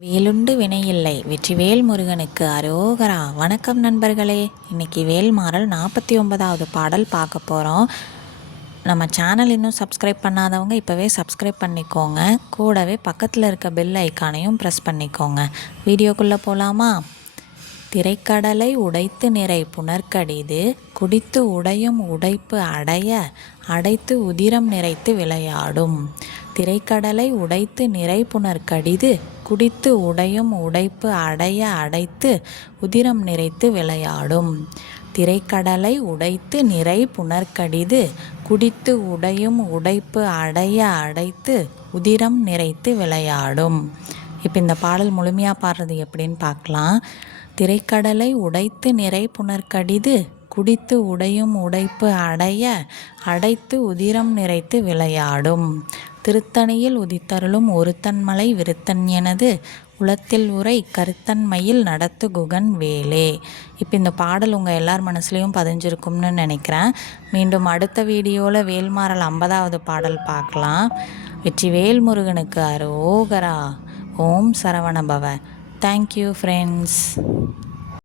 வேலுண்டு வினையில்லை வெற்றிவேல் முருகனுக்கு அரோகரா. வணக்கம் நண்பர்களே. இன்றைக்கி வேல்மாறல் 49வது பாடல் பார்க்க போகிறோம். நம்ம சேனல் இன்னும் சப்ஸ்கிரைப் பண்ணாதவங்க இப்போவே சப்ஸ்கிரைப் பண்ணிக்கோங்க. கூடவே பக்கத்தில் இருக்க பெல் ஐக்கானையும் ப்ரெஸ் பண்ணிக்கோங்க. வீடியோக்குள்ளே போகலாமா? திரைக்கடலை உடைத்து நிறை புனர்கடிது குடித்து உடையும் உடைப்பு அடைய அடைத்து உதிரம் நிறைத்து விளையாடும். திரைக்கடலை உடைத்து நிறை புனர்கடிது குடித்து உடையும் உடைப்பு அடைய அடைத்து உதிரம் நிறைத்து விளையாடும். திரைக்கடலை உடைத்து நிறை புனர்கடிது குடித்து உடையும் உடைப்பு அடைய அடைத்து உதிரம் நிறைத்து விளையாடும். இப்போ இந்த பாடல் முழுமையாக பாடுறது எப்படின்னு பார்க்கலாம். திரைக்கடலை உடைத்து நிறை புனர்கடிது குடித்து உடையும் உடைப்பு அடைய அடைத்து உதிரம் நிறைத்து விளையாடும். திருத்தணியில் உதித்தருளும் ஒருத்தன்மலை விருத்தன் எனது உளத்தில் உரை கருத்தன்மையில் நடத்து குகன் வேலே. இப்போ இந்த பாடல் உங்கள் எல்லார் மனசுலையும் பதிஞ்சிருக்கும்னு நினைக்கிறேன். மீண்டும் அடுத்த வீடியோவில் வேல்மாறல் 50வது பாடல் பார்க்கலாம். வெற்றிவேல் முருகனுக்கு அரோகரா. ஓம் சரவணபவ. Thank you friends.